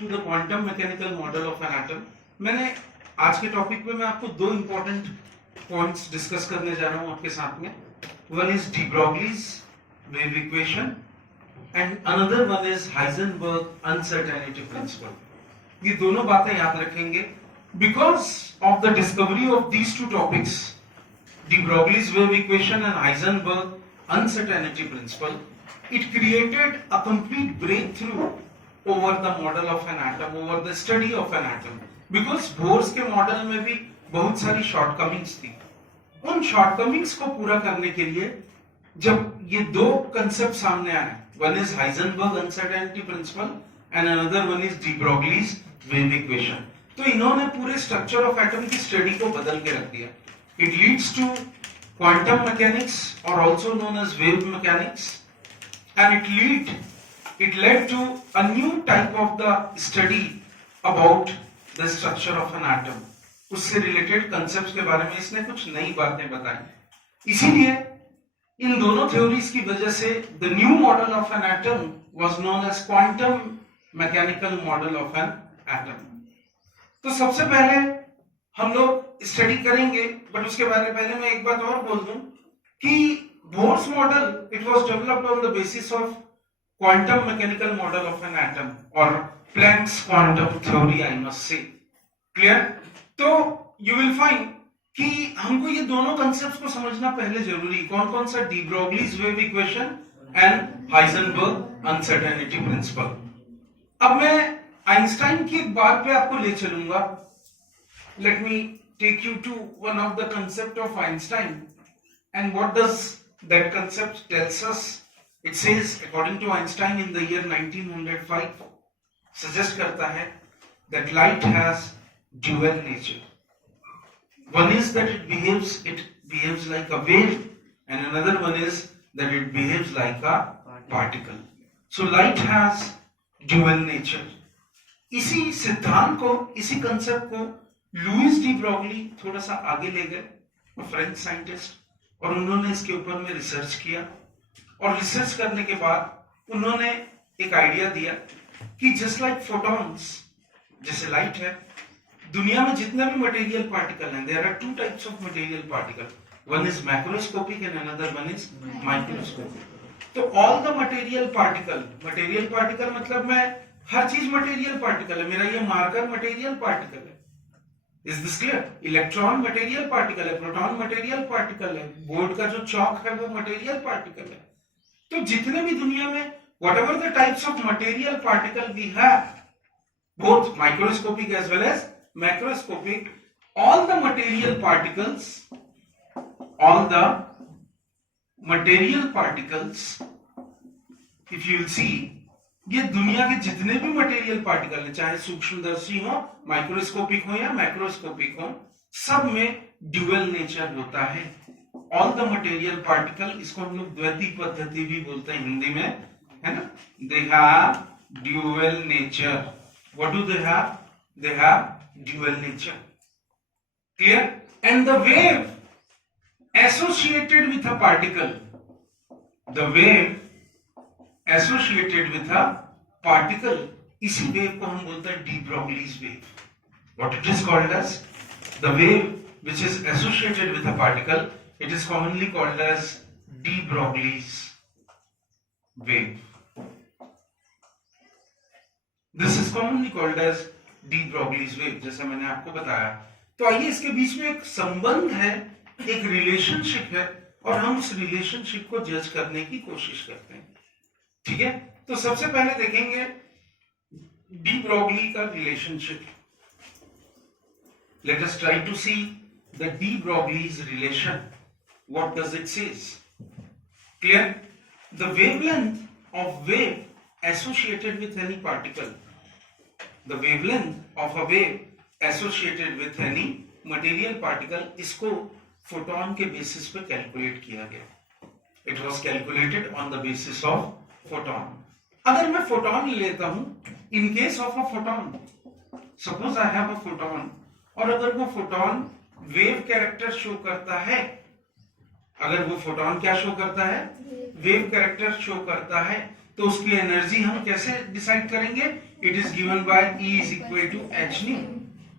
To the quantum mechanical model of an atom. मैंने आज के टॉपिक में मैं आपको दो इंपॉर्टेंट पॉइंट्स डिस्कस करने जा रहा हूं आपके साथ में। One is D Broglie's wave equation and another one is Heisenberg uncertainty principle. ये दोनों बातें याद रखेंगे because of the discovery of these two topics, de Broglie's wave equation and Heisenberg uncertainty principle, it created a complete breakthrough over the model of an atom, over the study of an atom. Because Bohr's के model में भी बहुत सारी shortcomings थी। उन shortcomings को पूरा करने के लिए जब ये दो कंसेप्ट सामने आए, one is Heisenberg uncertainty principle and another one is de Broglie's wave equation, तो इन्होंने पूरे स्ट्रक्चर ऑफ एटम की स्टडी को बदल के रख दिया। It leads to quantum mechanics or also known as wave mechanics, and it led to a new type of the study about the structure of an atom. उससे related concepts के बारे में इसने कुछ नई बातें बताई। इसीलिए इन दोनों थ्योरीज की वजह से the new model of an atom was known as quantum mechanical model of an atom. तो सबसे पहले हम लोग स्टडी करेंगे, बट उसके बारे में पहले मैं एक बात और बोल दूं कि Bohr's model it was developed on the basis of quantum mechanical model of an atom और Planck's quantum theory, I must say. Clear? तो यू विल फाइंड कि हमको ये दोनों कॉन्सेप्ट्स को समझना पहले जरूरी। कौन कौन सा? D Broglie's wave equation and Heisenberg uncertainty principle. अब मैं आइंस्टाइन की एक बात पे आपको ले चलूंगा। Let me take you to one of the concept of Einstein, and what does that concept tells us? It says, according to Einstein, in the year 1905, suggest करता है that light has dual nature. One is that it behaves like a wave, and another one is that it behaves like a particle. So light has dual nature. इसी सिद्धांत को, इसी concept को Louis de Broglie थोड़ा सा आगे ले गए, फ्रेंच साइंटिस्ट, और उन्होंने इसके ऊपर में रिसर्च किया। और रिसर्च करने के बाद उन्होंने एक आइडिया दिया कि जस्ट लाइक फोटॉन्स, जैसे लाइट है, दुनिया में जितने भी मटेरियल पार्टिकल हैं, there are two types of material particle, one is macroscopic and another one is microscopic. तो ऑल द मटेरियल पार्टिकल मतलब मैं हर चीज मटेरियल पार्टिकल है। मेरा ये मार्कर मटेरियल पार्टिकल है। Is this clear? Electron material particle है, प्रोटॉन मटेरियल पार्टिकल है, बोर्ड का जो चौक है वो मटेरियल पार्टिकल है। तो जितने भी दुनिया में whatever the types of material particle we have, both microscopic as well as macroscopic, all the material particles, if you will see, ये दुनिया के जितने भी मटेरियल पार्टिकल हैं, चाहे सूक्ष्मदर्शी हो, माइक्रोस्कोपिक हो या मैक्रोस्कोपिक हो, सब में ड्यूअल नेचर होता है। ऑल द मटेरियल पार्टिकल, इसको हम लोग द्वैती पद्धति भी बोलते हैं हिंदी में, है ना? They have dual nature. What do they have? They have dual nature. Clear? And the wave associated with a particle, the wave associated with a particle, इसी वेव को हम बोलते हैं de Broglie's wave. What it is called as? The wave which is associated with a particle, it is commonly called as de Broglie's wave. This is commonly called as de Broglie's wave, जैसे मैंने आपको बताया। तो आइए, इसके बीच में एक संबंध है, एक रिलेशनशिप है, और हम उस रिलेशनशिप को जज करने की कोशिश करते हैं। ठीक है? तो सबसे पहले देखेंगे डी ब्रोगली का relationship. Let us try to see the de Broglie's relation. What does it say? Clear? The wavelength of wave associated with any particle, the wavelength of a wave associated with any material particle, इसको photon के basis पे calculate किया गया। It was calculated on the basis of photon. अगर मैं photon लेता हूं, in case of a photon, suppose I have a photon, और अगर वो फोटोन वेव कैरेक्टर शो करता है, अगर वो फोटोन क्या शो करता है? वेव कैरेक्टर शो करता है, तो उसकी एनर्जी हम कैसे डिसाइड करेंगे? It is given by E is equal to H nu,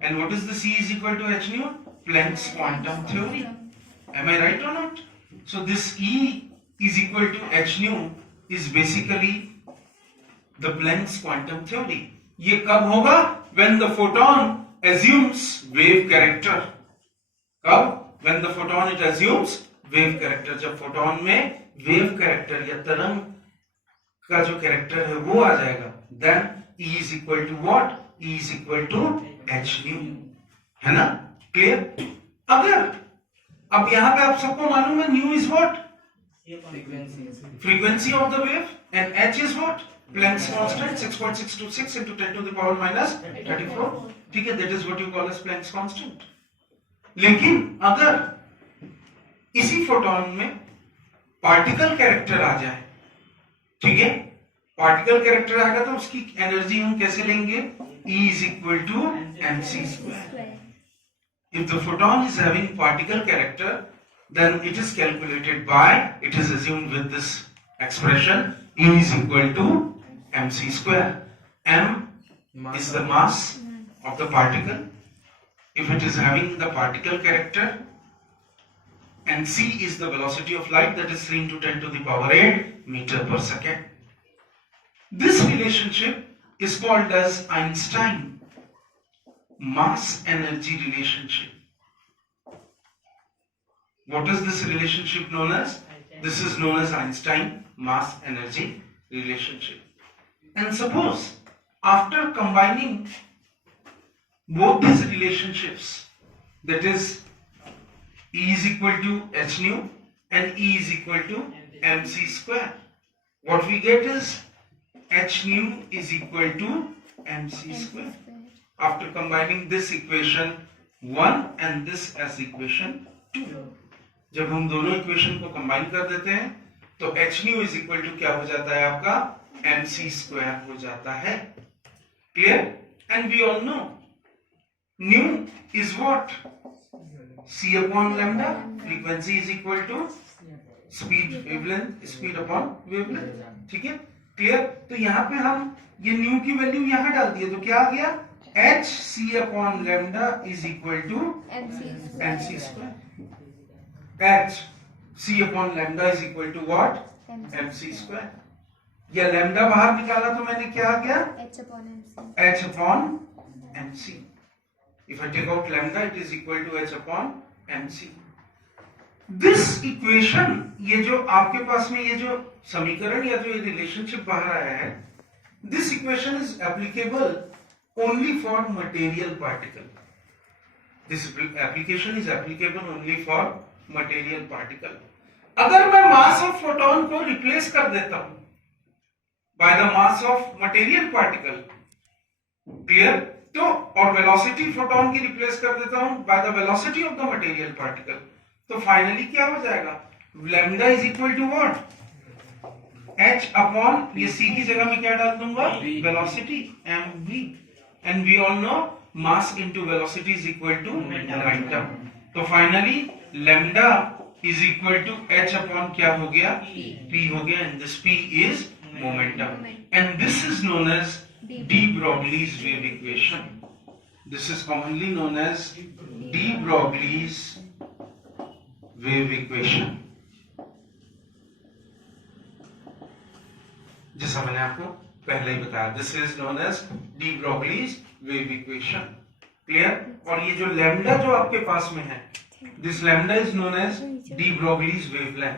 and what is this E is equal to H nu? Planck's quantum theory. Am I right or not? So this E is equal to h nu is basically the Planck's quantum theory. ये कब होगा? When the photon assumes wave character. कब? When the photon it assumes wave character. जब photon में wave character या तरंग का जो character है वो आ जाएगा, then E is equal to what? E is equal to h nu, है ना? क्लियर? अगर अब यहां पे आप सबको मालूम है new is what? Frequency of the wave, and H is what? Planck's constant 6.626 into 10 to the power minus 34. ठीक है, that is what you call as Planck's constant. लेकिन अगर इसी फोटोन में पार्टिकल कैरेक्टर आ जाए, ठीक है, पार्टिकल कैरेक्टर आएगा तो उसकी एनर्जी हम कैसे लेंगे? E is equal to mc square. If the photon is having particle character, then it is calculated by, it is assumed with this expression, E is equal to mc square. M is the mass of the particle. If it is having the particle character, and c is the velocity of light, that is 3 into 10 to the power 8 meter per second. This relationship is called as Einstein mass energy relationship. What is this relationship known as? This is known as Einstein mass energy relationship. And suppose after combining both these relationships, that is E is equal to h nu and E is equal to mc square, what we get is h nu is equal to mc square. After combining this equation 1 and this as equation 2, जब हम दोनों equation को combine कर देते हैं तो h nu is equal to क्या हो जाता है आपका? mc square हो जाता है. Clear? And we all know nu is what? c upon lambda. frequency is equal to speed wavelength, speed upon wavelength. ठीक है, क्लियर? तो यहाँ पे हम ये nu की वैल्यू यहाँ डाल दिए तो क्या आ गया? h c upon lambda is equal to mc square. h c upon lambda is equal to what? mc square. या lambda बाहर निकाला तो मैंने क्या आ गया? h upon mc. If I take out lambda, it is equal to h upon mc. This equation, ये जो आपके पास में ये जो समीकरण या जो ये रिलेशनशिप बाहर आया है, this equation is applicable only for material particle. This application is applicable only for material particle. अगर मैं mass of photon को replace कर देता हूं by the mass of material particle, clear? तो और velocity photon की replace कर देता हूं by the velocity of the material particle, तो finally क्या हो जाएगा? lambda is equal to what? h upon, ये c की जगह में क्या डाल दूंगा? velocity mv. And we all know mass into velocity is equal to momentum. तो finally lambda is equal to h upon क्या हो गया? p हो गया, and this p is momentum. And this is known as de Broglie's wave equation. This is commonly known as de Broglie's wave equation. जैसा मैंने आपको पहले ही बताया, this is known as de Broglie's wave equation. Clear? और ये जो lambda जो आपके पास में है, this lambda is known as de Broglie's wavelength.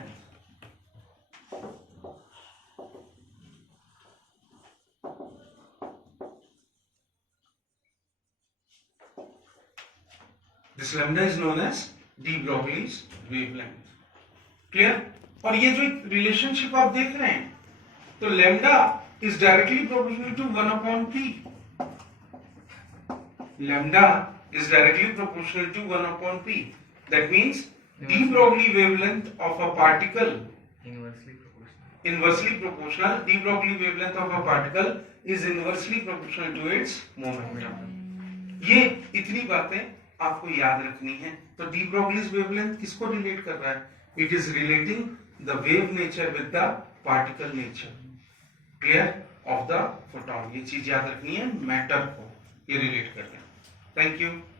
This lambda is known as de Broglie's wavelength. Clear? और ये जो रिलेशनशिप आप देख रहे हैं, तो lambda is directly proportional to 1 upon p. Lambda is directly proportional to 1 upon p. That means de Broglie wavelength of a particle inversely proportional. De Broglie wavelength of a particle is inversely proportional to its momentum. ये इतनी बातें आपको याद रखनी है. तो de Broglie's wavelength किसको relate कर रहा है? It is relating the wave nature with the particle nature. Clear of the photon, ये चीज याद रखनी है, मैटर को ये रिलेट कर रहे हैं। Thank you.